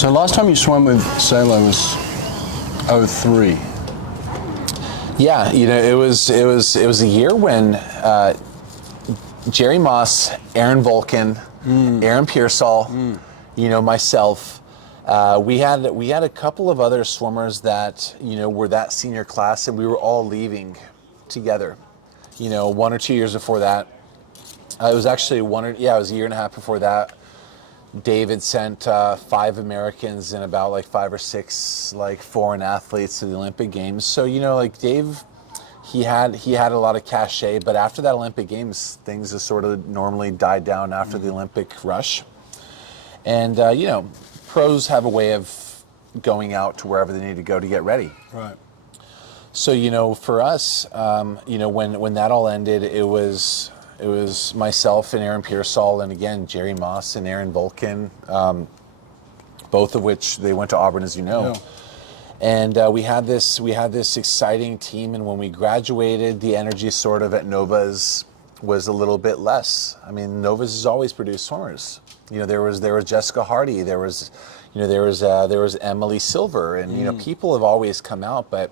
So last time you swam with Salo was 03. Yeah, it was a year when Jerry Moss, Aaron Volkin, Aaron Pearsall, myself. We had a couple of other swimmers that were that senior class, and we were all leaving together. 1 or 2 years before that. It was actually it was a year and a half before that. David sent 5 Americans and about 5 or 6 foreign athletes to the Olympic Games. So Dave, he had a lot of cachet, but after that Olympic Games, things just sort of normally died down after the Olympic rush. And pros have a way of going out to wherever they need to go to get ready. Right. So for us, when that all ended, it was myself and Aaron Pearsall, and again Jerry Moss and Aaron Volkin, both of which they went to Auburn, as you know. Yeah. And we had this exciting team, and when we graduated, the energy sort of at Nova's was a little bit less. I mean, Nova's has always produced swimmers. There was Jessica Hardy, there was Emily Silver, and people have always come out, but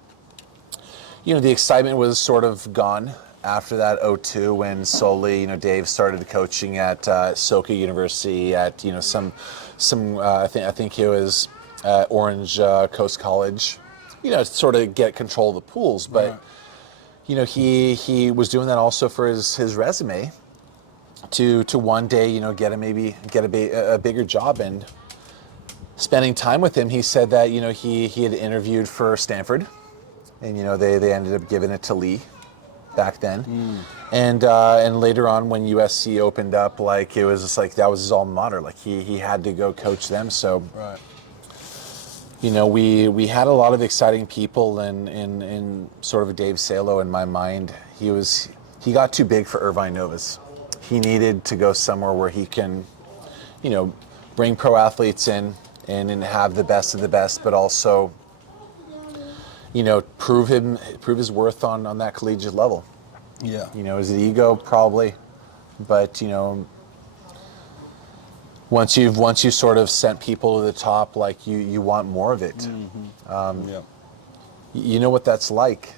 the excitement was sort of gone after that 02 when solely Dave started coaching at Soka University at I think it was Orange Coast College, to sort of get control of the pools, but he was doing that also for his resume to one day get a bigger job. And spending time with him, he said that he had interviewed for Stanford, and they ended up giving it to Lee back then. And later on when USC opened up, it was just that was his alma mater. He had to go coach them. So right. We had a lot of exciting people, and in sort of Dave Salo in my mind, he got too big for Irvine Novas. He needed to go somewhere where he can bring pro athletes in and have the best of the best, but also prove his worth on that collegiate level. Yeah. Is it ego? Probably, but once you sort of sent people to the top, you want more of it. Mm-hmm. Yeah. You know what that's like.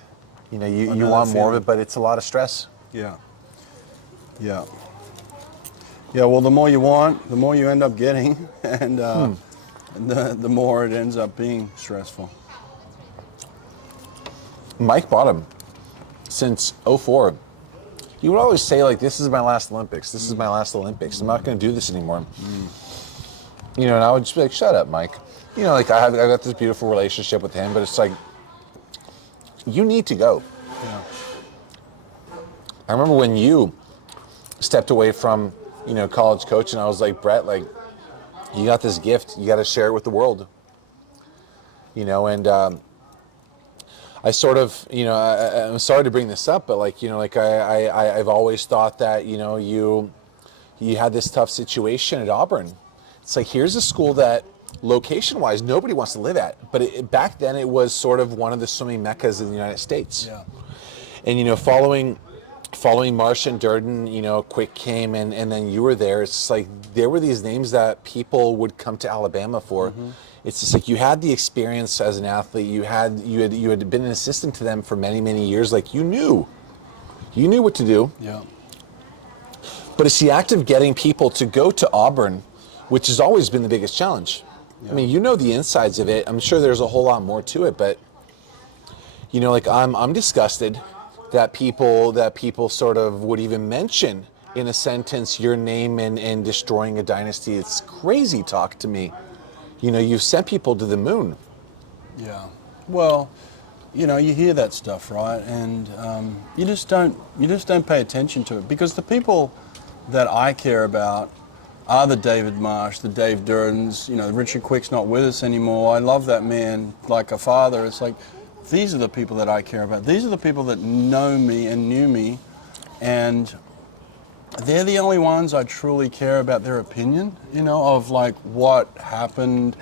You want more of it, but it's a lot of stress. Yeah. Yeah. Yeah. Well, the more you want, the more you end up getting, and the more it ends up being stressful. Mike Bottom, since 04, he would always say, this is my last Olympics. This is my last Olympics. I'm not going to do this anymore. And I would just be shut up, Mike. I got this beautiful relationship with him, but it's you need to go. Yeah. I remember when you stepped away from, college coach, and I was like, Brett, you got this gift. You got to share it with the world. And I sort of, I'm sorry to bring this up, but I've always thought that, you had this tough situation at Auburn. It's here's a school that location-wise nobody wants to live at, but back then it was sort of one of the swimming meccas in the United States. Yeah. And following Marsh and Durden, Quick came, and then you were there. It's there were these names that people would come to Alabama for. Mm-hmm. It's just you had the experience as an athlete. You had been an assistant to them for many, many years. You knew what to do. Yeah. But it's the act of getting people to go to Auburn, which has always been the biggest challenge. Yeah. I mean, the insides of it. I'm sure there's a whole lot more to it, but I'm disgusted that people sort of would even mention in a sentence your name and destroying a dynasty. It's crazy talk to me. You've sent people to the moon. Yeah. Well, you hear that stuff, right? And you just don't pay attention to it, because the people that I care about are the David Marsh, the Dave Durdens. Richard Quick's not with us anymore. I love that man like a father. It's these are the people that I care about. These are the people that know me and knew me, and they're the only ones I truly care about their opinion, of what happened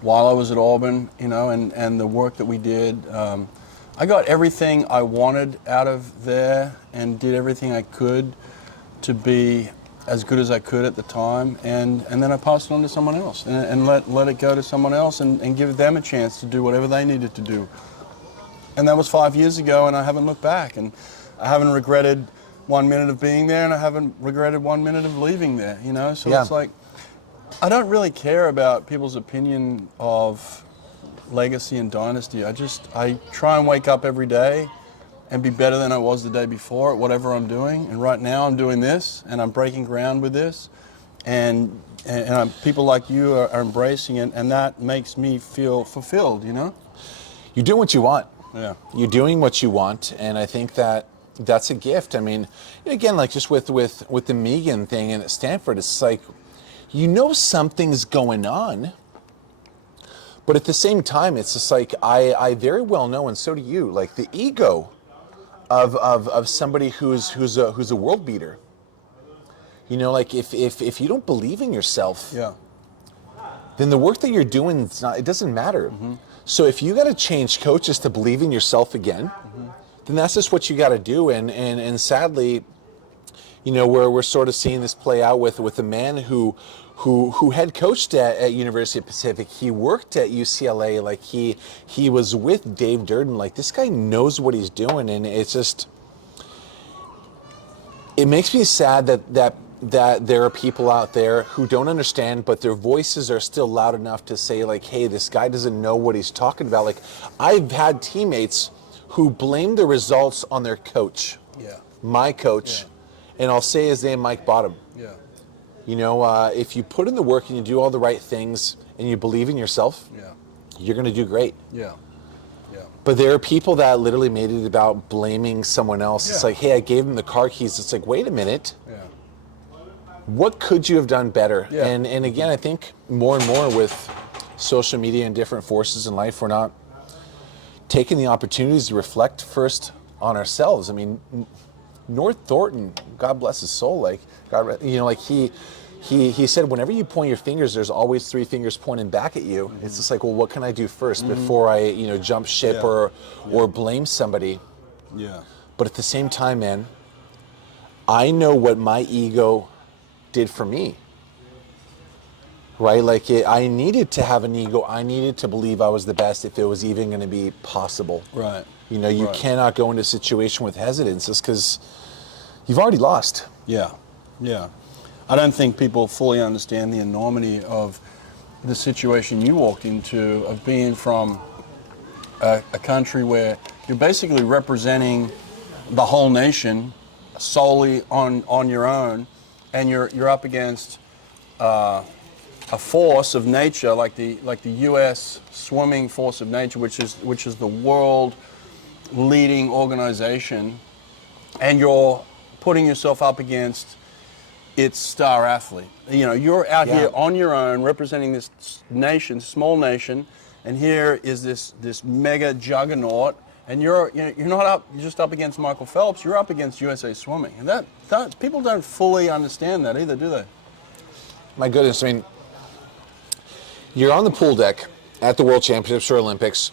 while I was at Auburn, and the work that we did. I got everything I wanted out of there and did everything I could to be as good as I could at the time, and then I passed it on to someone else, and let it go to someone else, and give them a chance to do whatever they needed to do. And that was 5 years ago, and I haven't looked back, and I haven't regretted 1 minute of being there, and I haven't regretted 1 minute of leaving there, you know? So Yeah. it's like, I don't really care about people's opinion of legacy and dynasty. I try and wake up every day and be better than I was the day before at whatever I'm doing. And right now I'm doing this, and I'm breaking ground with this, and people like you are embracing it, and that makes me feel fulfilled, you know? You're doing what you want. Yeah. You're doing what you want, and I think that's a gift. I mean, again, like just with the Megan thing and at Stanford, it's like, you know something's going on, but at the same time, it's just like I very well know, and so do you, like the ego of somebody who's a world beater. You know, like if you don't believe in yourself, Yeah. then the work that you're doing, it doesn't matter. Mm-hmm. So if you got to change coaches to believe in yourself again, mm-hmm. then that's just what you got to do. And sadly, you know, we're sort of seeing this play out with a man who head coached at University of Pacific. He worked at UCLA. Like he was with Dave Durden. Like, this guy knows what he's doing, and it's just, it makes me sad that there are people out there who don't understand, but their voices are still loud enough to say, like, hey, this guy doesn't know what he's talking about. Like, I've had teammates who blame the results on their coach. Yeah. My coach. Yeah. And I'll say his name, Mike Bottom. Yeah. You know, if you put in the work and you do all the right things and you believe in yourself, Yeah. you're going to do great. Yeah. Yeah. But there are people that literally made it about blaming someone else. Yeah. It's like, hey, I gave him the car keys. It's like, wait a minute. Yeah. What could you have done better? Yeah. And again, I think more and more with social media and different forces in life, we're not taking the opportunities to reflect first on ourselves. I mean, North Thornton, God bless his soul, like, God, you know, like he said, whenever you point your fingers, there's always three fingers pointing back at you. Mm-hmm. It's just like, well, what can I do first before I, you know, jump ship or blame somebody? Yeah. But at the same time, man, I know what my ego did for me. Right? Like, I needed to have an ego. I needed to believe I was the best if it was even going to be possible. Right. You know, you cannot go into a situation with hesitance just because you've already lost. Yeah. Yeah. I don't think people fully understand the enormity of the situation you walked into, of being from a country where you're basically representing the whole nation solely on your own, and you're up against a force of nature like the U.S. swimming force of nature, which is the world leading organization, and you're putting yourself up against its star athlete. You know, you're out here on your own representing this nation, small nation, and here is this mega juggernaut, and you're just up against Michael Phelps. You're up against USA Swimming, and that people don't fully understand that either, do they? My goodness, I mean, you're on the pool deck at the World Championships or Olympics,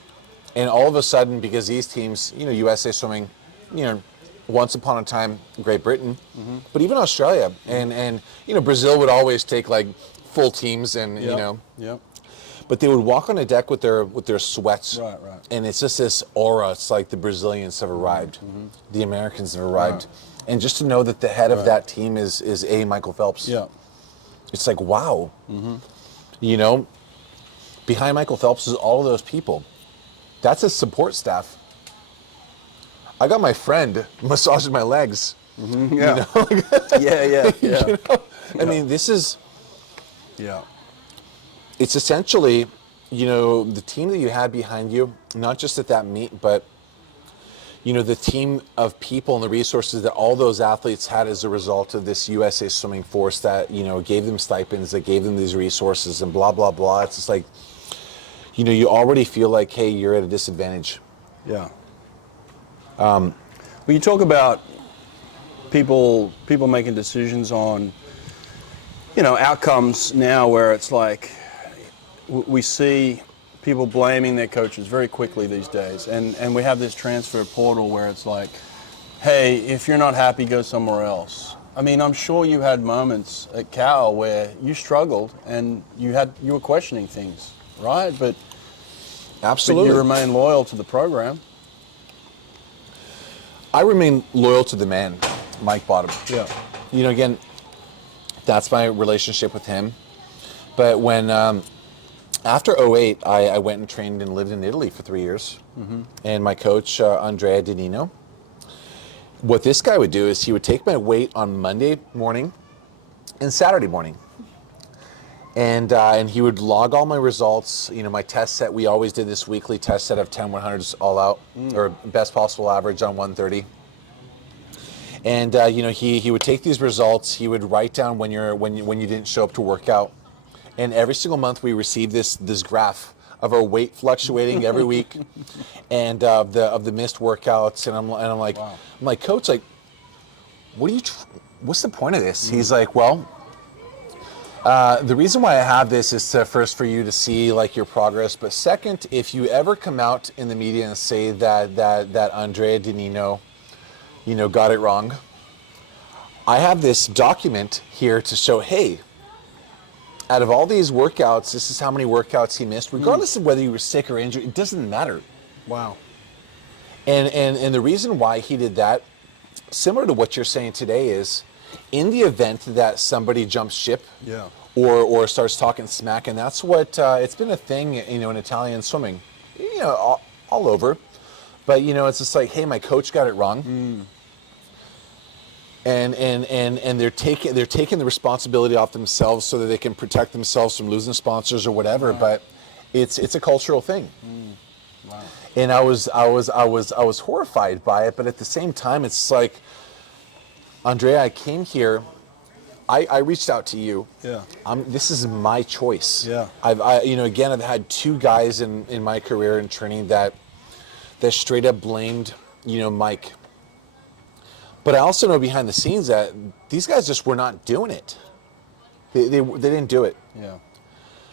and all of a sudden, because these teams, you know, USA Swimming, you know, once upon a time, Great Britain, but even Australia, and you know, Brazil would always take like full teams, and you know, but they would walk on a deck with their sweats, right, and it's just this aura. It's like the Brazilians have arrived, the Americans have arrived, and just to know that the head of that team is Michael Phelps. Yeah, it's like, wow, you know, behind Michael Phelps is all of those people. That's his support staff. I got my friend massaging my legs. Yeah. You know? yeah. You know? I mean, this is... Yeah. It's essentially, you know, the team that you had behind you, not just at that meet, but, you know, the team of people and the resources that all those athletes had as a result of this USA Swimming force that, you know, gave them stipends, that gave them these resources and blah, blah, blah. It's just like, you know, you already feel like, hey, you're at a disadvantage. Yeah. When you talk about people making decisions on, you know, outcomes now, where it's like we see people blaming their coaches very quickly these days, and we have this transfer portal where it's like, hey, if you're not happy, go somewhere else. I mean, I'm sure you had moments at Cal where you struggled and you were questioning things, right? But Absolutely. you remain loyal to the program. I remain loyal to the man, Mike Bottom. Yeah. You know, again, that's my relationship with him. But when, after '08, I went and trained and lived in Italy for 3 years. Mm-hmm. And my coach, Andrea Danino, what this guy would do is he would take my weight on Monday morning and Saturday morning. And he would log all my results, you know, my test set. We always did this weekly test set of 10 100s all out, or best possible average on 130. And you know, he would take these results. He would write down when you didn't show up to work out. And every single month we received this graph of our weight fluctuating every week, and of the missed workouts. And I'm like, wow. I'm like, Coach, like, what's the point of this? He's like, well, the reason why I have this is to, first, for you to see like your progress, but second, if you ever come out in the media and say that Andrea Danino, you know, got it wrong, I have this document here to show, hey, out of all these workouts, this is how many workouts he missed, regardless of whether you were sick or injured. It doesn't matter. Wow. And the reason why he did that, similar to what you're saying today, is in the event that somebody jumps ship, Yeah. or starts talking smack, and that's what it's been a thing, you know, in Italian swimming, you know, all over. But you know, it's just like, hey, my coach got it wrong, and they're taking the responsibility off themselves so that they can protect themselves from losing sponsors or whatever. Wow. But it's a cultural thing. Wow. And I was horrified by it, but at the same time, it's like, Andrea, I came here. I reached out to you. Yeah. This is my choice. Yeah. I've had two guys in my career in training that straight up blamed, you know, Mike. But I also know behind the scenes that these guys just were not doing it. They didn't do it. Yeah.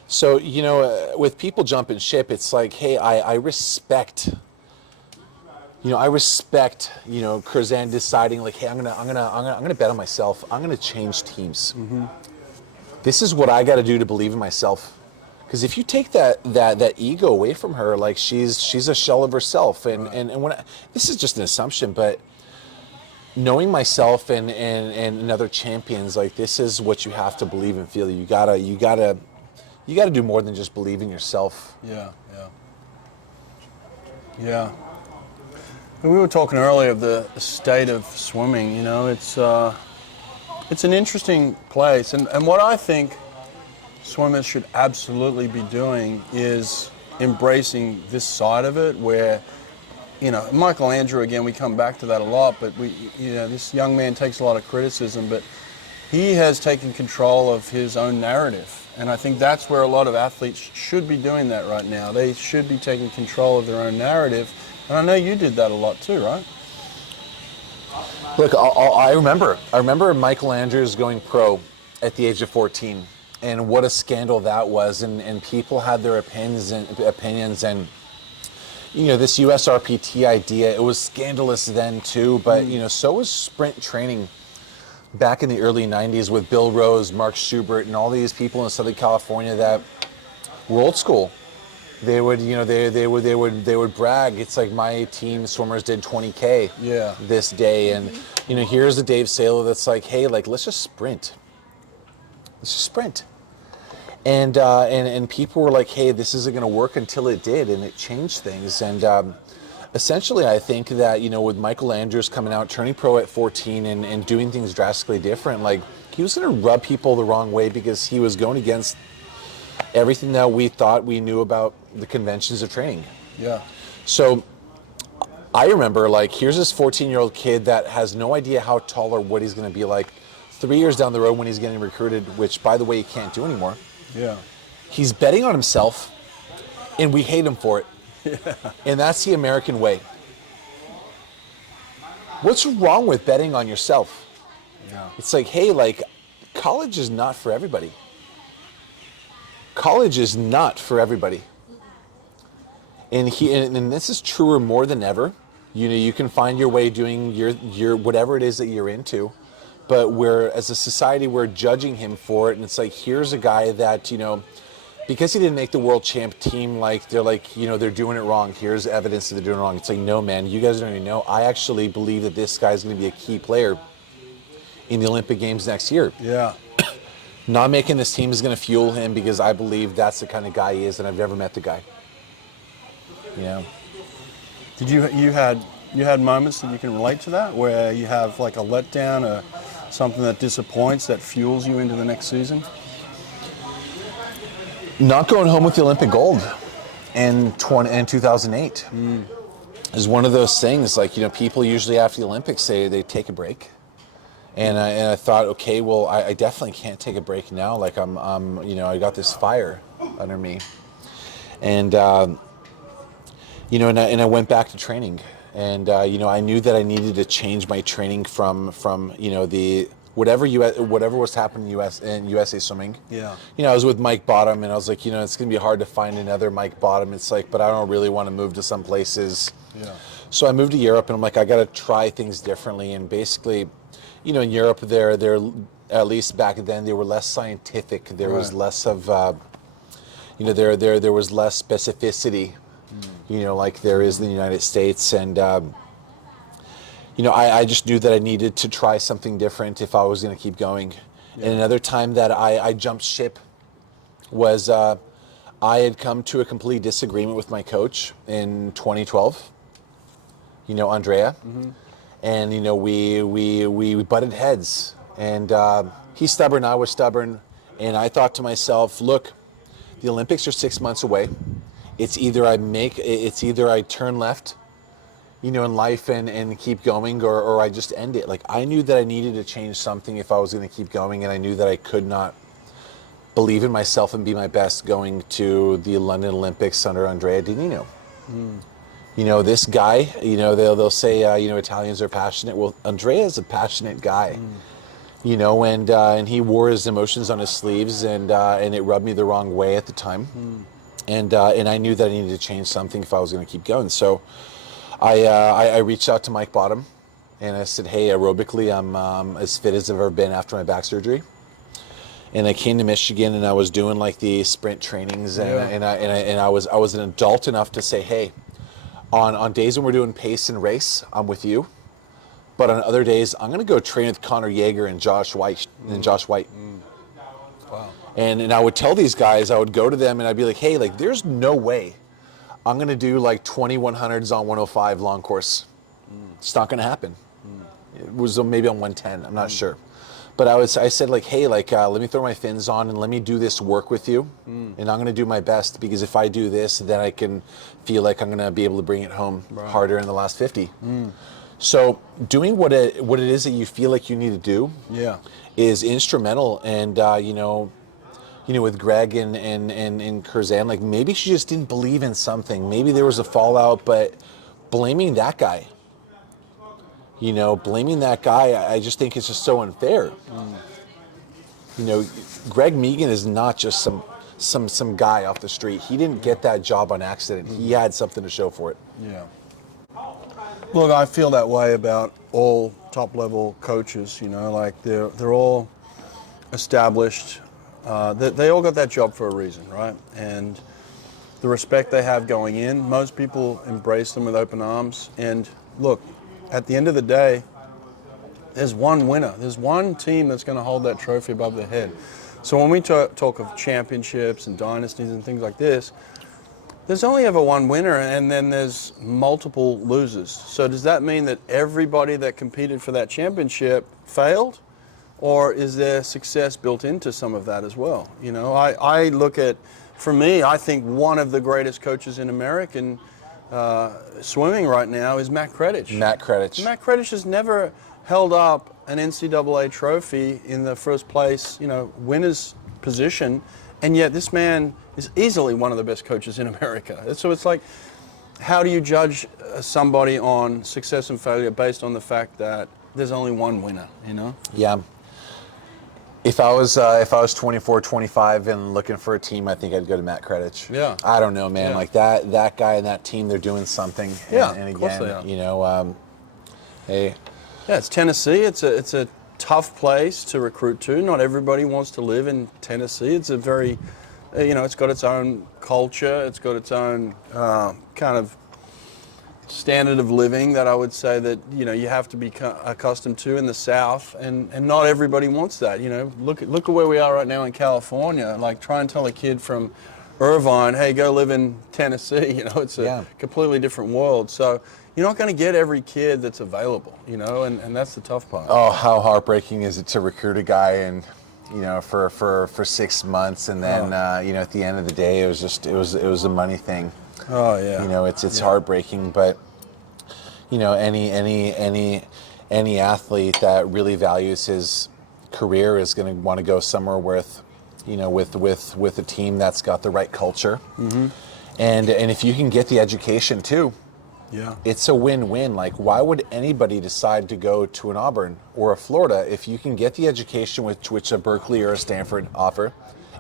So, you know, with people jumping ship, it's like, hey, I respect. You know, Cruzan deciding like, hey, I'm gonna bet on myself. I'm gonna change teams. Mm-hmm. This is what I got to do to believe in myself. Because if you take that ego away from her, like she's a shell of herself. And right. and when this is just an assumption, but knowing myself and other champions, like this is what you have to believe and feel. You gotta do more than just believe in yourself. Yeah. We were talking earlier of the state of swimming. You know, it's an interesting place, and what I think swimmers should absolutely be doing is embracing this side of it, where, you know, Michael Andrew, again, we come back to that a lot, but this young man takes a lot of criticism, but he has taken control of his own narrative, and I think that's where a lot of athletes should be doing that right now. They should be taking control of their own narrative. And I know you did that a lot too, right? Look, I remember Michael Andrews going pro at the age of 14, and what a scandal that was, and people had their opinions, and you know, this USRPT idea, it was scandalous then too, but you know, so was sprint training back in the early 90s with Bill Rose, Mark Schubert, and all these people in Southern California that were old school. They would, you know, they would brag. It's like, my team swimmers did 20K this day, and you know, here's the Dave Salo that's like, hey, like, let's just sprint. And people were like, hey, this isn't going to work, until it did, and it changed things. And essentially, I think that, you know, with Michael Andrews coming out, turning pro at 14, and doing things drastically different, like, he was going to rub people the wrong way because he was going against everything that we thought we knew about the conventions of training. Yeah. So I remember, like, here's this 14-year-old kid that has no idea how tall or what he's going to be like 3 years down the road when he's getting recruited, which, by the way, he can't do anymore. Yeah. He's betting on himself, and we hate him for it. Yeah. And that's the American way. What's wrong with betting on yourself? Yeah. It's like, hey, like, college is not for everybody. College is not for everybody. And this is truer more than ever. You know, you can find your way doing your whatever it is that you're into. but we're, as a society, we're judging him for it. And it's like, here's a guy that, you know, because he didn't make the world champ team, like, they're like, you know, they're doing it wrong. Here's evidence that they're doing it wrong. It's like, no, man, you guys don't even know. I actually believe that this guy's going to be a key player in the Olympic Games next year. Yeah. Not making this team is going to fuel him because I believe that's the kind of guy he is, and I've never met the guy. Yeah. Did you had moments that you can relate to that, where you have like a letdown or something that disappoints that fuels you into the next season? Not going home with the Olympic gold in 2008 is one of those things. Like, you know, people usually after the Olympics say they take a break. And I thought, okay, well, I definitely can't take a break now. Like, I'm you know, I got this fire under me, and you know, and I went back to training, and you know, I knew that I needed to change my training from you know, the whatever was happening in USA swimming. Yeah. You know, I was with Mike Bottom, and I was like, you know, it's gonna be hard to find another Mike Bottom. It's like, but I don't really want to move to some places. Yeah. So I moved to Europe, and I'm like, I got to try things differently, and basically, you know, in Europe, they're at least back then, they were less scientific. There was less of, you know, there was less specificity, you know, like there is in the United States. And, you know, I just knew that I needed to try something different if I was going to keep going. Yeah. And another time that I jumped ship was I had come to a complete disagreement with my coach in 2012, you know, Andrea. Mm-hmm. And, you know, we butted heads, and he's stubborn, I was stubborn, and I thought to myself, look, the Olympics are 6 months away. It's either I turn left, you know, in life and keep going, or I just end it. Like, I knew that I needed to change something if I was going to keep going, and I knew that I could not believe in myself and be my best going to the London Olympics under Andrea Di Nino. You know, this guy, you know, they'll say, you know, Italians are passionate. Well, Andrea is a passionate guy, you know, and he wore his emotions on his sleeves, and it rubbed me the wrong way at the time. And I knew that I needed to change something if I was going to keep going. So I reached out to Mike Bottom, and I said, hey, aerobically, I'm as fit as I've ever been after my back surgery. And I came to Michigan, and I was doing like the sprint trainings, and I was an adult enough to say, hey, on days when we're doing pace and race, I'm with you. But on other days, I'm going to go train with Connor Yeager and Josh White. Wow. And I would tell these guys, I would go to them and I'd be like, hey, like, there's no way I'm going to do like 2100s on 105 long course. It's not going to happen. It was maybe on 110. I'm not sure. But I said, like, hey, like, let me throw my fins on and let me do this work with you. And I'm going to do my best, because if I do this, then I can feel like I'm going to be able to bring it home harder in the last 50. So doing what it is that you feel like you need to do is instrumental. And, you know, with Greg and Cruzan, like, maybe she just didn't believe in something. Maybe there was a fallout, but blaming that guy, you know, I just think it's just so unfair. You know, Greg Megan is not just some guy off the street. He didn't get that job on accident. He had something to show for it. Yeah. Look, I feel that way about all top-level coaches. You know, like they're all established. They all got that job for a reason, right? And the respect they have going in, most people embrace them with open arms. And look, at the end of the day, there's one winner. There's one team that's going to hold that trophy above their head. So when we talk of championships and dynasties and things like this, there's only ever one winner, and then there's multiple losers. So does that mean that everybody that competed for that championship failed? Or is there success built into some of that as well? You know, I look at, for me, I think one of the greatest coaches in American swimming right now is Matt Kredich. Matt Kredich has never held up an NCAA trophy in the first place, you know, winner's position, and yet this man is easily one of the best coaches in America. So it's like, how do you judge somebody on success and failure based on the fact that there's only one winner, you know? Yeah. If I was 24, 25 and looking for a team, I think I'd go to Matt Kredich. Yeah. I don't know, man. Yeah. Like that guy and that team, they're doing something. Yeah. And of course again, they are. you know, hey. Yeah, it's Tennessee. It's a tough place to recruit to. Not everybody wants to live in Tennessee. It's a very, it's got its own culture. It's got its own kind of standard of living that I would say that, you have to be accustomed to in the South. And not everybody wants that. Look at where we are right now in California. Like, try and tell a kid from Irvine, hey, go live in Tennessee. It's a completely different world. So you're not going to get every kid that's available, and that's the tough part. Oh, how heartbreaking is it to recruit a guy and, for 6 months, and then at the end of the day, it was a money thing. Oh yeah. It's heartbreaking, but any athlete that really values his career is going to want to go somewhere with a team that's got the right culture. Mm-hmm. And if you can get the education too, it's a win-win. Like, why would anybody decide to go to an Auburn or a Florida if you can get the education which a Berkeley or a Stanford offer,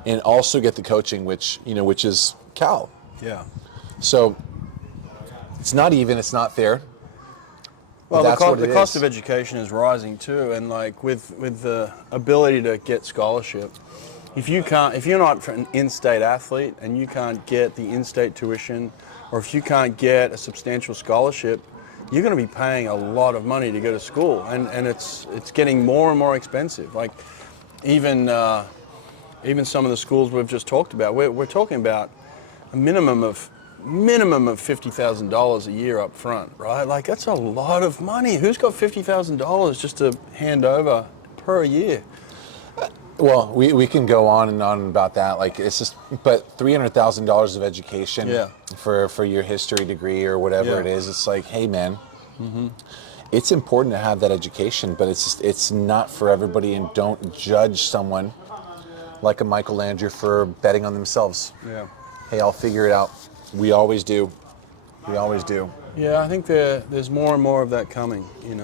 and also get the coaching which is Cal? Yeah. So it's not even, it's not fair. Well, the cost of education is rising too, and like with the ability to get scholarship, if you're not an in-state athlete and you can't get the in-state tuition, or if you can't get a substantial scholarship, you're going to be paying a lot of money to go to school, and it's getting more and more expensive. Like even some of the schools we've just talked about, we're talking about a minimum of $50,000 a year up front, right? Like, that's a lot of money. Who's got $50,000 just to hand over per year? Well, we can go on and on about that. Like, it's just, but $300,000 of education for your history degree or whatever it is. It's like, hey man, it's important to have that education, but it's not for everybody. And don't judge someone like a Michael Landry for betting on themselves. Yeah. Hey, I'll figure it out. We always do. We always do. Yeah, I think there's more and more of that coming, and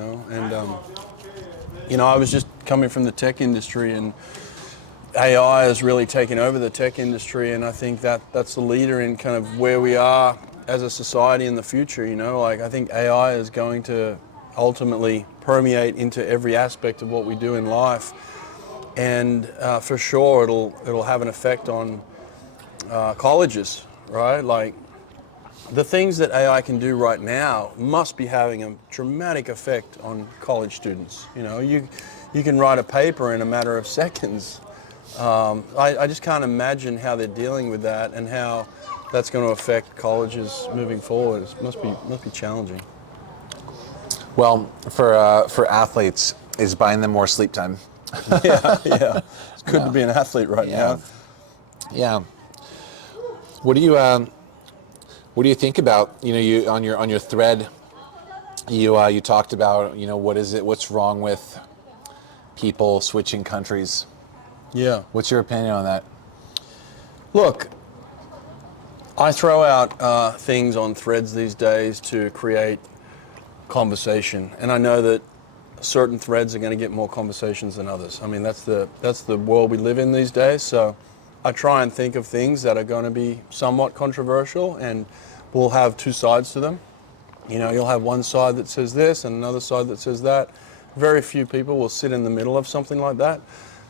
I was just coming from the tech industry, and AI has really taken over the tech industry, and I think that's the leader in kind of where we are as a society in the future. Like, I think AI is going to ultimately permeate into every aspect of what we do in life, and for sure it'll have an effect on colleges, right? Like, the things that AI can do right now must be having a dramatic effect on college students. You can write a paper in a matter of seconds. I just can't imagine how they're dealing with that and how that's going to affect colleges moving forward. It must be challenging. Well, for athletes, is buying them more sleep time. Yeah. It's good to be an athlete right now. Yeah. What do you think about, you on your thread, you talked about, what's wrong with people switching countries? Yeah. What's your opinion on that? Look, I throw out things on threads these days to create conversation, and I know that certain threads are going to get more conversations than others. I mean, that's the world we live in these days. So I try and think of things that are going to be somewhat controversial, and we'll have two sides to them. You'll have one side that says this and another side that says that. Very few people will sit in the middle of something like that.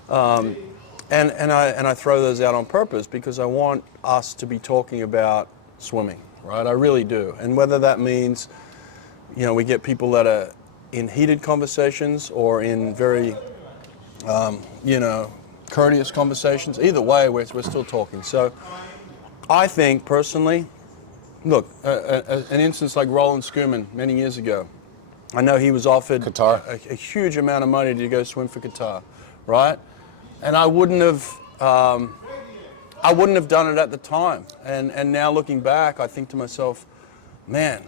And I throw those out on purpose because I want us to be talking about swimming, right? I really do. And whether that means, we get people that are in heated conversations or in very, courteous conversations, either way, we're still talking. So I think personally, look, an instance like Roland Schoeman many years ago, I know he was offered Qatar. a huge amount of money to go swim for Qatar, right? And I wouldn't have done it at the time. And now looking back, I think to myself, man,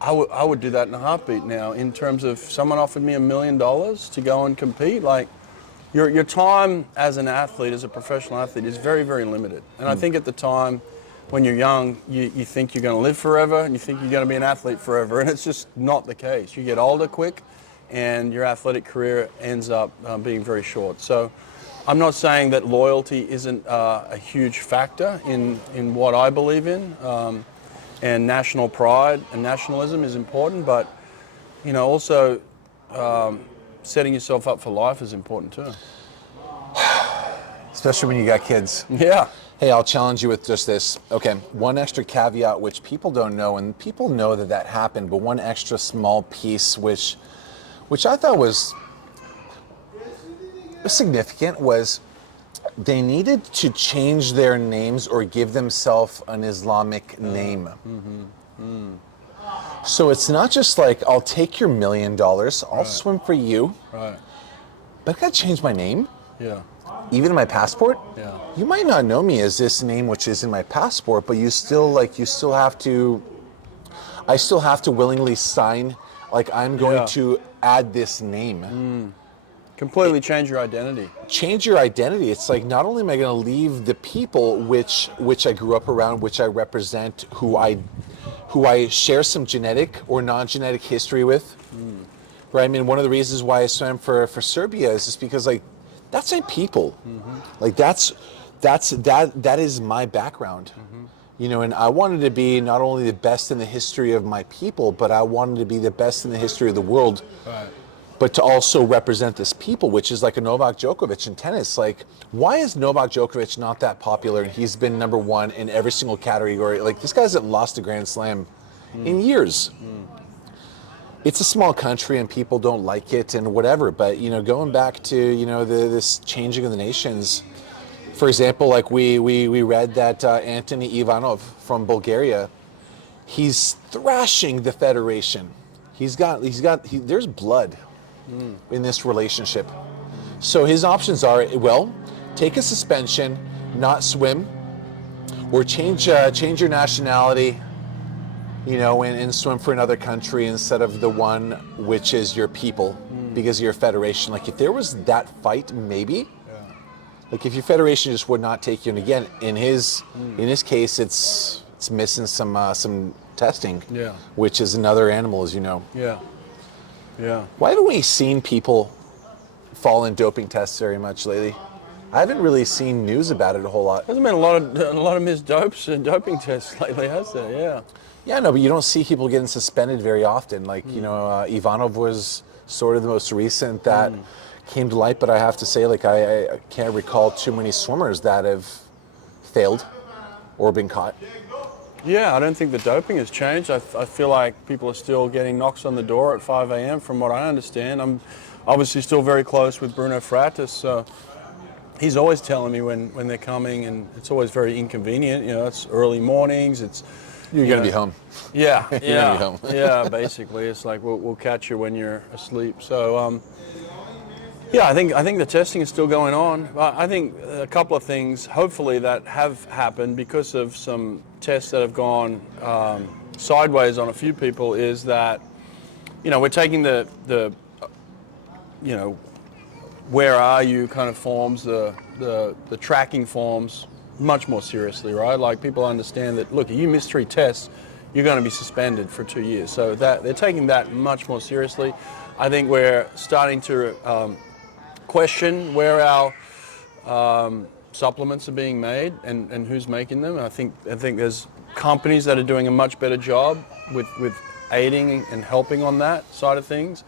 I would do that in a heartbeat now. In terms of someone offered me $1 million to go and compete, like, your time as an athlete, as a professional athlete, is very, very limited. And I think at the time, when you're young, you think you're going to live forever, and you think you're going to be an athlete forever, and it's just not the case. You get older quick, and your athletic career ends up being very short. So I'm not saying that loyalty isn't a huge factor in what I believe in, and national pride and nationalism is important, but also setting yourself up for life is important too. Especially when you got kids. Yeah. Hey, I'll challenge you with just this. Okay, one extra caveat which people don't know, and people know that happened, but one extra small piece which I thought was significant was they needed to change their names or give themselves an Islamic name. So it's not just like, I'll take your $1 million, I'll swim for you, but I gotta change my name. Yeah. Even in my passport. Yeah. You might not know me as this name which is in my passport, but I still have to willingly sign, like I'm going to add this name. Completely change your identity. Change your identity. It's like, not only am I going to leave the people which I grew up around, which I represent, who I share some genetic or non-genetic history with, right? I mean, one of the reasons why I swam for Serbia is just because, like, that's my people. Like, that is my background. You know, and I wanted to be not only the best in the history of my people, but I wanted to be the best in the history of the world. But to also represent this people, which is like a Novak Djokovic in tennis. Like, why is Novak Djokovic not that popular? And he's been number one in every single category. Like, this guy hasn't lost a Grand Slam in years. It's a small country and people don't like it and whatever. But, you know, going back to, you know, this changing of the nations. For example, like we read that Antani Ivanov from Bulgaria, he's thrashing the federation. There's blood in this relationship. So his options are, well, take a suspension, not swim, or change your nationality, you know, and swim for another country instead of the one which is your people, because you're a federation. Like, if there was that fight, maybe. Like, if your federation just would not take you, and again, in his case, it's missing some testing, which is another animal, as you know. Why haven't we seen people fall in doping tests very much lately? I haven't really seen news about it a whole lot. Hasn't been a lot of missed doping tests lately, has there? Yeah, no, but you don't see people getting suspended very often. Like, you know, Ivanov was sort of the most recent that came to light, but I have to say, like, I can't recall too many swimmers that have failed or been caught. Yeah, I don't think the doping has changed. I feel like people are still getting knocks on the door at 5 a.m. from what I understand. I'm obviously still very close with Bruno Fratis, so he's always telling me when they're coming, and it's always very inconvenient. You know, it's early mornings, You're going to be home. Yeah, You're gonna be home. yeah. Basically, it's like we'll catch you when you're asleep. So, yeah, I think the testing is still going on. I think a couple of things, hopefully, that have happened because of some tests that have gone sideways on a few people is that, you know, we're taking the you know, where are you kind of forms, the tracking forms much more seriously, right? Like, people understand that, look, if you miss 3 tests, you're going to be suspended for 2 years. So that they're taking that much more seriously. I think we're starting to question where our supplements are being made and who's making them. I think there's companies that are doing a much better job with aiding and helping on that side of things.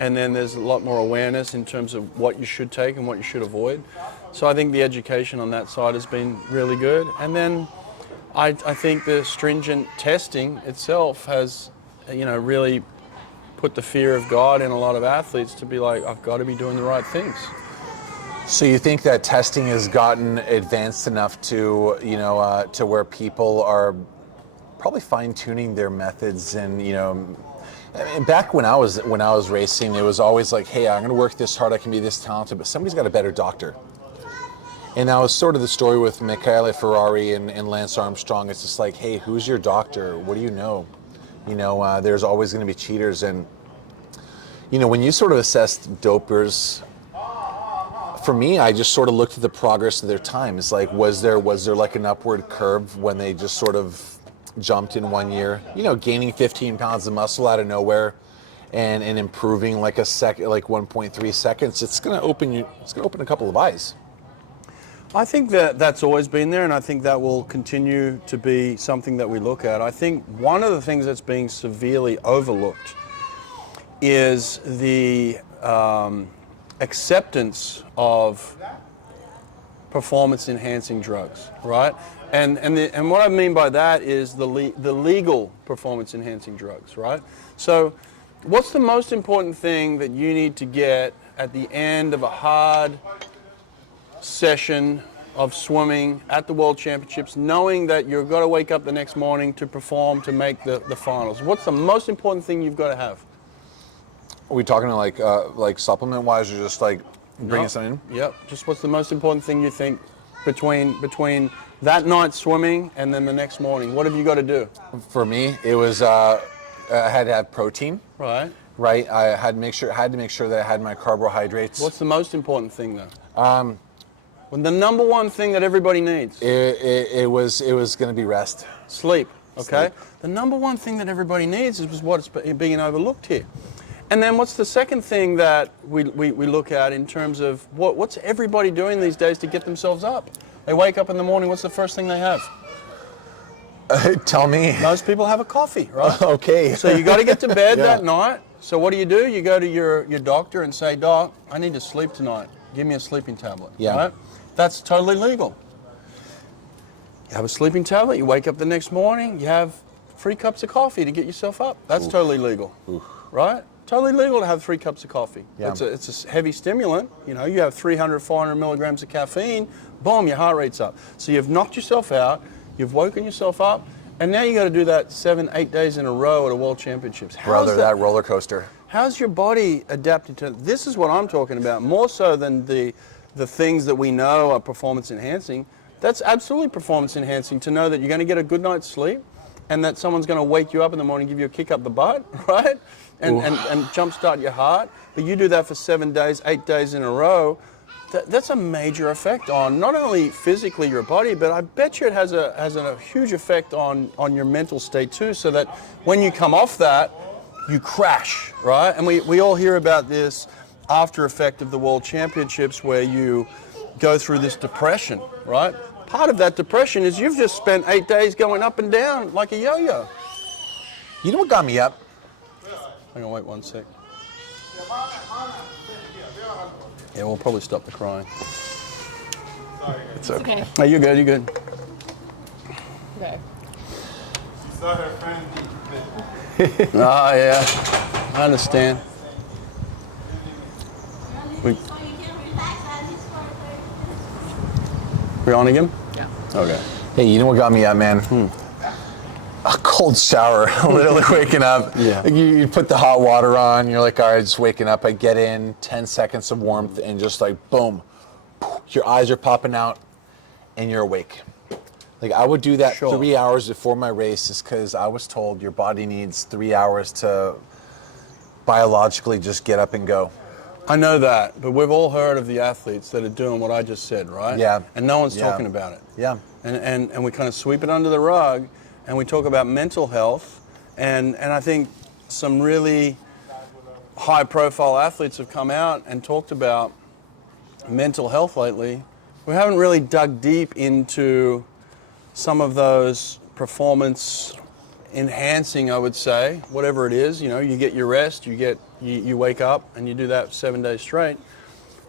And then there's a lot more awareness in terms of what you should take and what you should avoid. So I think the education on that side has been really good. And then I think the stringent testing itself has, you know, really put the fear of God in a lot of athletes to be like, I've got to be doing the right things. So you think that testing has gotten advanced enough to, you know, to where people are probably fine-tuning their methods, and, you know, I mean, back when I was racing, it was always like, hey, I'm going to work this hard, I can be this talented, but somebody's got a better doctor. And that was sort of the story with Michele Ferrari and Lance Armstrong. It's just like, hey, who's your doctor? What do you know? You know, there's always going to be cheaters. And, you know, when you sort of assess dopers, for me, I just sort of looked at the progress of their time. It's like, was there like an upward curve when they just sort of jumped in 1 year? You know, gaining 15 pounds of muscle out of nowhere and improving like a second, like 1.3 seconds. It's going to open a couple of eyes. I think that's always been there, and I think that will continue to be something that we look at. I think one of the things that's being severely overlooked is the acceptance of performance-enhancing drugs, right? And what I mean by that is the legal performance-enhancing drugs, right? So, what's the most important thing that you need to get at the end of a hard session of swimming at the World Championships, knowing that you've got to wake up the next morning to perform to make the finals? What's the most important thing you've got to have? Are we talking like supplement-wise, or just like bringing something in? Yep. Just what's the most important thing you think between that night swimming and then the next morning? What have you got to do? For me, it was I had to have protein. Right. Right. I had to make sure that I had my carbohydrates. What's the most important thing though? Well, the number one thing that everybody needs. It was going to be rest. Sleep. Okay. Sleep. The number one thing that everybody needs is what's being overlooked here. And then what's the second thing that we look at in terms of what's everybody doing these days to get themselves up? They wake up in the morning, what's the first thing they have? Tell me. Most people have a coffee, right? Okay. So you got to get to bed that night. So what do? You go to your doctor and say, Doc, I need to sleep tonight. Give me a sleeping tablet. Yeah. Right? That's totally legal. You have a sleeping tablet, you wake up the next morning, you have 3 cups of coffee to get yourself up. That's totally legal. Right? Totally legal to have 3 cups of coffee. Yeah. It's a heavy stimulant. You know, you have 300, 400 milligrams of caffeine, boom, your heart rate's up. So you've knocked yourself out, you've woken yourself up, and now you got to do that 7, 8 days in a row at a World Championships. Brother, that roller coaster. How's your body adapted to this? Is what I'm talking about, more so than the things that we know are performance enhancing. That's absolutely performance enhancing to know that you're going to get a good night's sleep and that someone's going to wake you up in the morning, give you a kick up the butt, right? And jumpstart your heart. But you do that for 7 days, 8 days in a row. That's a major effect on not only physically your body, but I bet you it has a huge effect on your mental state too, so that when you come off that, you crash, right? And we all hear about this after effect of the World Championships where you go through this depression, right? Part of that depression is you've just spent 8 days going up and down like a yo-yo. You know what got me up? Hang on, wait 1 sec. Yeah, we'll probably stop the crying. It's okay. No, you're good, you're good. Okay. Saw her friend. Ah, yeah, I understand. We on again? Yeah. Okay. Hey, you know what got me up, man? A cold shower, literally waking up. Yeah. You put the hot water on, you're like, all right, just waking up. I get in, 10 seconds of warmth, and just like, boom, your eyes are popping out, and you're awake. Like, I would do that 3 hours before my race, is because I was told your body needs 3 hours to biologically just get up and go. I know that, but we've all heard of the athletes that are doing what I just said, right? Yeah. And no one's talking about it. Yeah. And we kind of sweep it under the rug, and we talk about mental health, and I think some really high-profile athletes have come out and talked about mental health lately. We haven't really dug deep into some of those performance enhancing, I would say, whatever it is. You know, you get your rest, you wake up and you do that 7 days straight,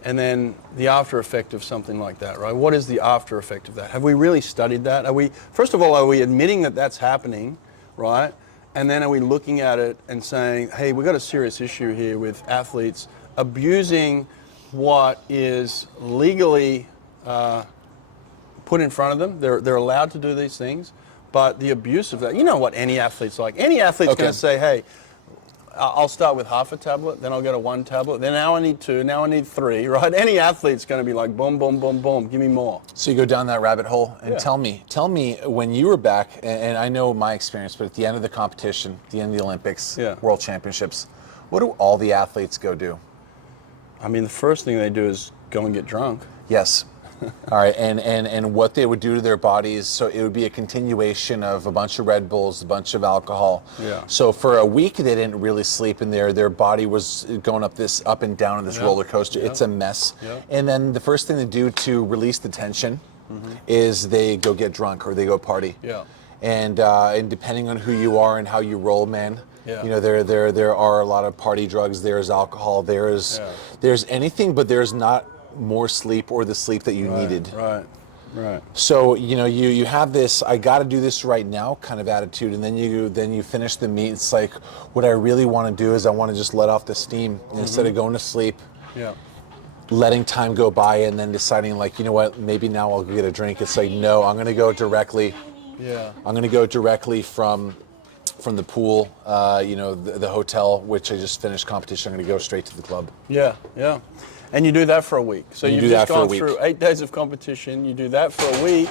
and then the after effect of something like that, right? What is the after effect of that? Have we really studied that? First of all, are we admitting that that's happening, right? And then are we looking at it and saying, hey, we've got a serious issue here with athletes abusing what is legally put in front of them. They're allowed to do these things, but the abuse of that, you know what any athlete's like. Any athlete's going to say, hey, I'll start with half a tablet, then I'll go to 1 tablet, then now I need 2, now I need 3, right? Any athlete's going to be like, boom, boom, boom, boom, give me more. So you go down that rabbit hole and tell me when you were back, and I know my experience, but at the end of the competition, the end of the Olympics, World Championships, what do all the athletes go do? I mean, the first thing they do is go and get drunk. Yes. All right, and what they would do to their bodies, so it would be a continuation of a bunch of Red Bulls, a bunch of alcohol. Yeah. So for a week they didn't really sleep in there. Their body was going up and down in this roller coaster. It's a mess. Yeah. And then the first thing they do to release the tension is they go get drunk or they go party. Yeah. and depending on who you are and how you roll, man. Yeah. You know, there are a lot of party drugs. There's alcohol. There's anything, but there's not more sleep or the sleep that you needed. Right. So you know, you have this I got to do this right now kind of attitude, and then you finish the meet. It's like, what I really want to do is I want to just let off the steam instead of going to sleep. Yeah. Letting time go by and then deciding, like, you know what, maybe now I'll go get a drink. It's like, no, I'm going to go directly. Yeah. I'm going to go directly from the pool, you know, the hotel, which I just finished competition. I'm going to go straight to the club. Yeah. And you do that for a week. So You you've do just that for a gone week. through 8 days of competition. You do that for a week,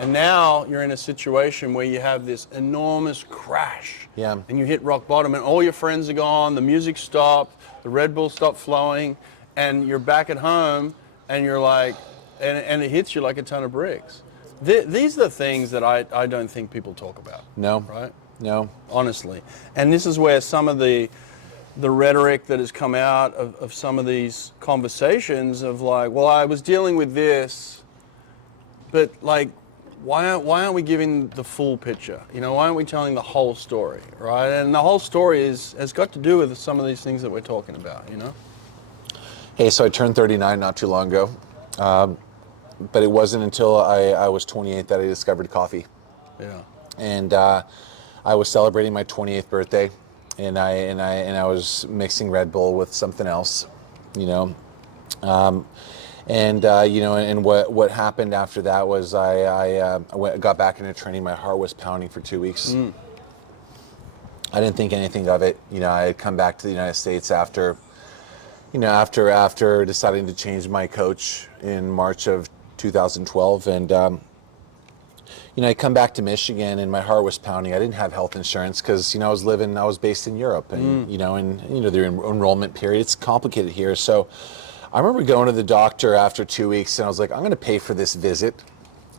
and now you're in a situation where you have this enormous crash. Yeah. And you hit rock bottom, and all your friends are gone. The music stopped. The Red Bull stopped flowing, and you're back at home, and you're like, and it hits you like a ton of bricks. These are the things that I don't think people talk about. No. Right? No. Honestly. And this is where some of the rhetoric that has come out of some of these conversations of like, well, I was dealing with this, but like, why aren't we giving the full picture? You know, why aren't we telling the whole story, right? And the whole story has got to do with some of these things that we're talking about, you know? Hey, so I turned 39 not too long ago, but it wasn't until I was 28 that I discovered coffee. Yeah. And I was celebrating my 28th birthday, and I was mixing Red Bull with something else, you know, you know, and what happened after that was I got back into training. My heart was pounding for 2 weeks. I didn't think anything of it. You know, I had come back to the United States after deciding to change my coach in March of 2012, and you know, I come back to Michigan and my heart was pounding. I didn't have health insurance because, you know, I was based in Europe, and you know, the enrollment period, it's complicated here. So I remember going to the doctor after 2 weeks, and I was like, I'm going to pay for this visit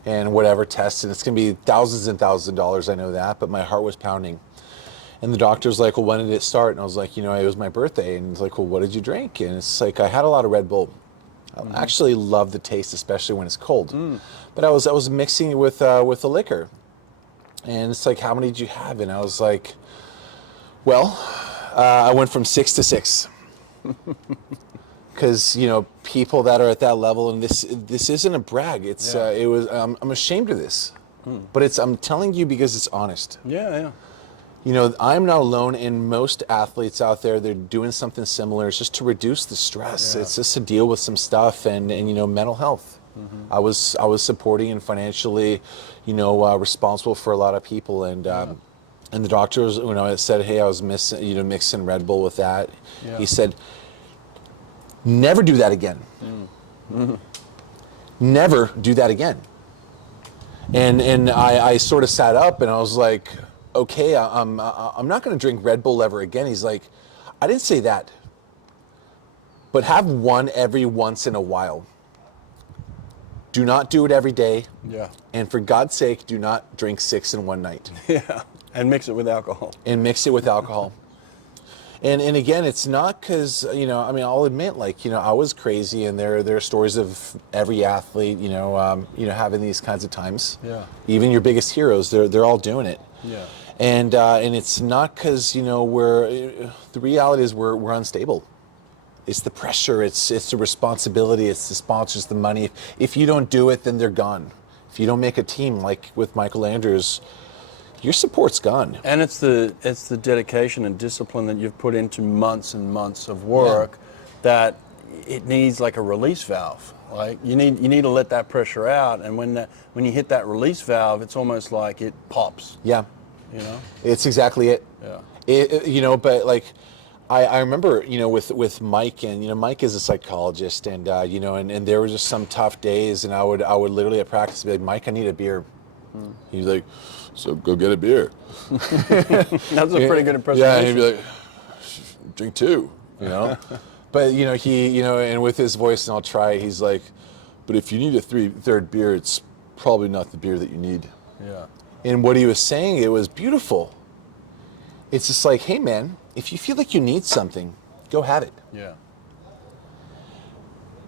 and whatever tests, and it's going to be thousands and thousands of dollars. I know that, but my heart was pounding. And the doctor's like, well, when did it start? And I was like, you know, it was my birthday. And he's like, well, what did you drink? And it's like, I had a lot of Red Bull. I actually love the taste, especially when it's cold. But I was mixing it with the liquor. And it's like, how many did you have? And I was like, well, I went from 6 to 6. Because, you know, people that are at that level, and this isn't a brag. It's I'm ashamed of this. But I'm telling you because it's honest. Yeah. You know, I'm not alone, and most athletes out there, they're doing something similar. It's just to reduce the stress. It's just to deal with some stuff and you know, mental health. I was supporting and financially, you know, responsible for a lot of people, and the doctors, you know, said, hey, I was mixing Red Bull with that. Yeah. He said, never do that again. Never do that again. And I sort of sat up and I was like, okay, I'm not going to drink Red Bull ever again. He's like, I didn't say that, but have one every once in a while. Do not do it every day. Yeah. And for God's sake, do not drink 6 in one night. Yeah. And mix it with alcohol. And again, it's not because, you know, I mean, I'll admit, like, you know, I was crazy, and there are stories of every athlete, you know, having these kinds of times. Yeah. Even your biggest heroes, they're all doing it. Yeah. And it's not because, you know, the reality is we're unstable. It's the pressure, it's the responsibility, it's the sponsors, the money. If you don't do it, then they're gone. If you don't make a team like with Michael Andrews, your support's gone. And it's the dedication and discipline that you've put into months and months of work that it needs like a release valve. Like you need to let that pressure out, and when you hit that release valve, it's almost like it pops. Yeah. You know? It's exactly it. Yeah. You know, but like I remember, you know, with Mike, and, you know, Mike is a psychologist, and you know, and there were just some tough days, and I would literally at practice be like, Mike, I need a beer. He's like, so go get a beer. That's a pretty good impression. Yeah, and he'd be like, drink 2, you know. But, you know, he, you know, and with his voice, and I'll try it, he's like, but if you need a third beer, it's probably not the beer that you need. Yeah. And what he was saying, it was beautiful. It's just like, hey, man, if you feel like you need something, go have it. Yeah.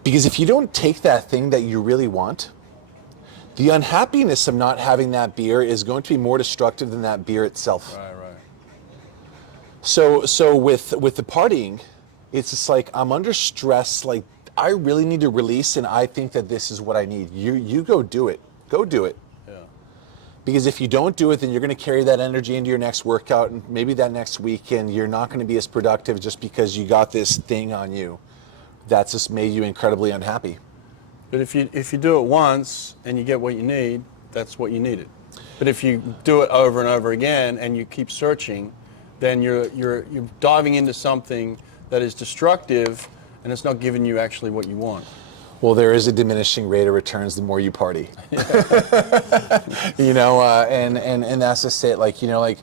Because if you don't take that thing that you really want, The unhappiness of not having that beer is going to be more destructive than that beer itself. Right. So with the partying, it's just like I'm under stress. Like I really need to release, and I think that this is what I need. You go do it. Go do it. Yeah. Because if you don't do it, then you're going to carry that energy into your next workout, and maybe that next weekend you're not going to be as productive just because you got this thing on you that's just made you incredibly unhappy. But if you do it once and you get what you need, that's what you needed. But if you do it over and over again and you keep searching, then you're diving into something that is destructive, and it's not giving you actually what you want. Well, there is a diminishing rate of returns the more you party. You know, and that's just it. Like, you know, like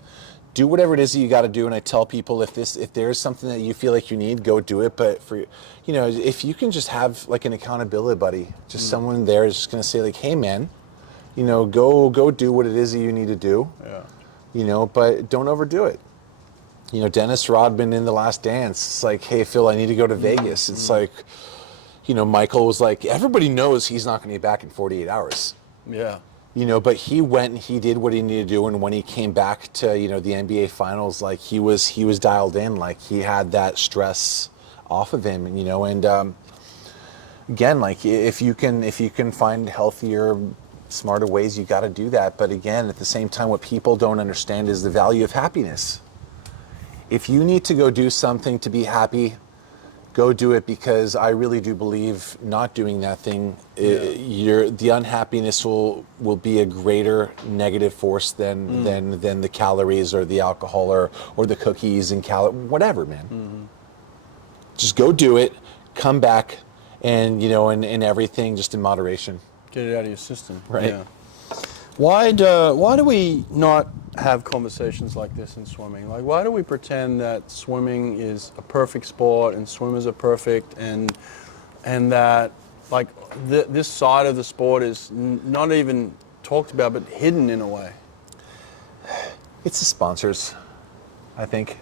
do whatever it is that you got to do. And I tell people if there's something that you feel like you need, go do it. But for, you know, if you can just have like an accountability buddy, just someone there is just going to say like, hey man, you know, go do what it is that you need to do. Yeah. You know, but don't overdo it. You know, Dennis Rodman in The Last Dance, it's like, hey Phil, I need to go to Vegas. It's like, you know, Michael was like, everybody knows he's not going to be back in 48 hours. Yeah. You know, but he went and he did what he needed to do, and when he came back to, you know, the NBA Finals, like he was dialed in, like he had that stress off of him, and you know, and again, like if you can find healthier, smarter ways, you got to do that. But again, at the same time, what people don't understand is the value of happiness. If you need to go do something to be happy, go do it, because I really do believe not doing that thing, the unhappiness will be a greater negative force than the calories or the alcohol or the cookies and whatever, man. Just go do it, come back, and you know, and everything just in moderation. Get it out of your system. Right. Yeah. Why do we not have conversations like this in swimming? Like, why do we pretend that swimming is a perfect sport and swimmers are perfect, and that like this side of the sport is not even talked about but hidden in a way? It's the sponsors, I think.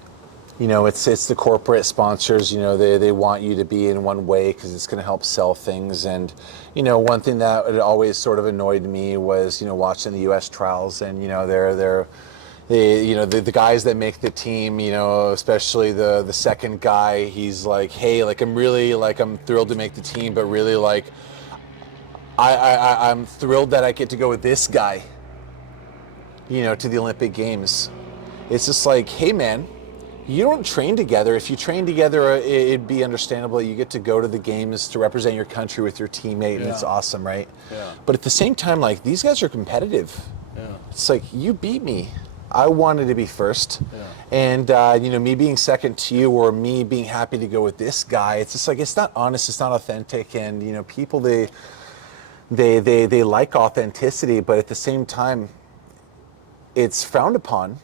You know, it's the corporate sponsors. You know, they want you to be in one way because it's going to help sell things. And you know, one thing that had always sort of annoyed me was, you know, watching the U.S. trials, and you know, the guys that make the team, you know, especially the second guy, he's like, hey, like I'm thrilled to make the team, but really like I'm thrilled that I get to go with this guy, you know, to the Olympic Games. It's just like, hey man, you don't train together. If you train together, it'd be understandable. You get to go to the games to represent your country with your teammate, and it's awesome, right? Yeah. But at the same time, like, these guys are competitive. Yeah. It's like, you beat me. I wanted to be first. Yeah. And, you know, me being second to you, or me being happy to go with this guy, it's just like, it's not honest, it's not authentic. And, you know, people, they like authenticity, but at the same time, it's frowned upon.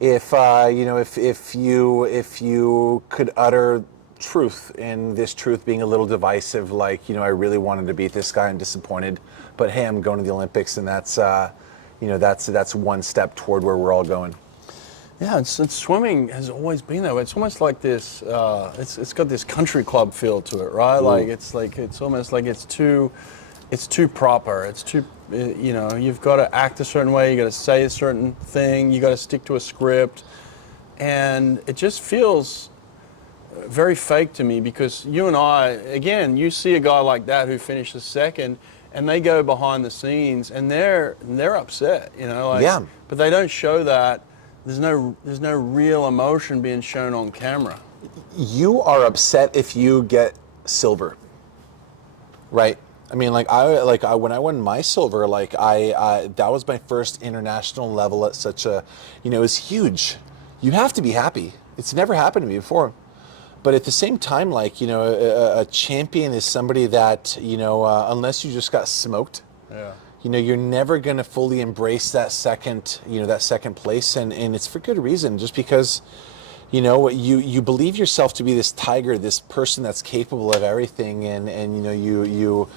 If you know, if you could utter truth, and this truth being a little divisive, like, you know, I really wanted to beat this guy and disappointed, but hey, I'm going to the Olympics, and that's you know, that's one step toward where we're all going. Yeah, and swimming has always been that way. It's almost like this. It's got this country club feel to it, right? Ooh. Like it's almost like it's too proper. It's too, you know, you've got to act a certain way. You got to say a certain thing. You got to stick to a script, and it just feels very fake to me, because you and I, again, you see a guy like that who finishes second, and they go behind the scenes and they're upset, you know, like, yeah. But they don't show that. There's no real emotion being shown on camera. You are upset if you get silver, right? I mean, when I won my silver, like that was my first international level at such a, you know, it was huge. You have to be happy. It's never happened to me before. But at the same time, like, you know, a champion is somebody that, you know, unless you just got smoked, you know, you're never going to fully embrace that second place. And it's for good reason, just because, you know, you believe yourself to be this tiger, this person that's capable of everything. And you know, you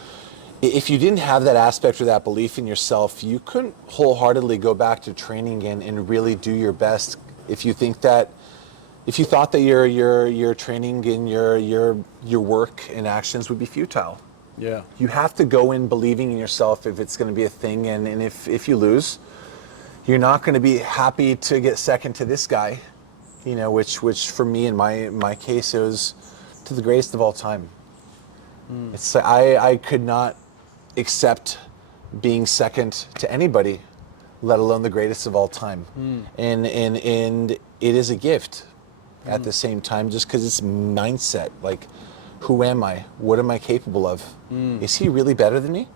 if you didn't have that aspect or that belief in yourself, you couldn't wholeheartedly go back to training and really do your best. If you thought that your training and your work and actions would be futile. Yeah. You have to go in believing in yourself if it's going to be a thing, and if you lose, you're not going to be happy to get second to this guy, you know, which for me in my case, it was to the greatest of all time. It's like I could not accept being second to anybody, let alone the greatest of all time. And it is a gift at the same time, just because it's mindset. Like, who am I? What am I capable of? Is he really better than me?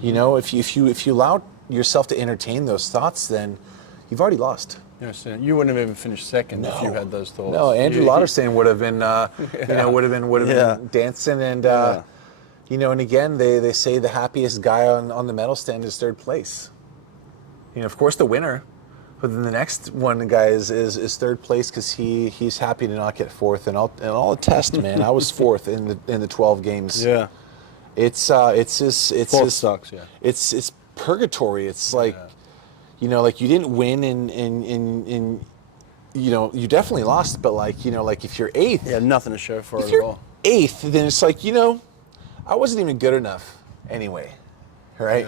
You know, if you allow yourself to entertain those thoughts, then you've already lost. Yes, you wouldn't have even finished second if you had those thoughts. No, Andrew Lauterstain would have been, you know, would have been dancing, and you know, and again, they say the happiest guy on the medal stand is third place. You know, of course, the winner, but then the next one guy is third place because he's happy to not get fourth. And I'll attest, man, I was fourth in the 12 games. Yeah, it's just fourth sucks. Yeah, it's purgatory. It's like, you know, like you didn't win in you know, you definitely lost, but like, you know, like if you're eighth, yeah, nothing to show for if it you're at all. eighth, then it's like, you know, I wasn't even good enough anyway, right?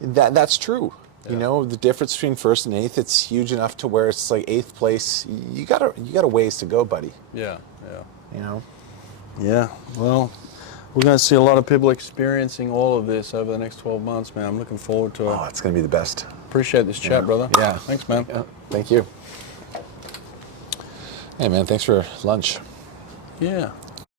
Yeah. That's true. You know, the difference between first and eighth, it's huge enough to where it's like eighth place. You got a ways to go, buddy. Yeah, You know. yeah. Well, we're going to see a lot of people experiencing all of this over the next 12 months, man. I'm looking forward to it. Oh, it's gonna be the best. Appreciate this chat, brother. Yeah. Thanks, man. Yeah. Thank you. Hey, man. Thanks for lunch. Yeah.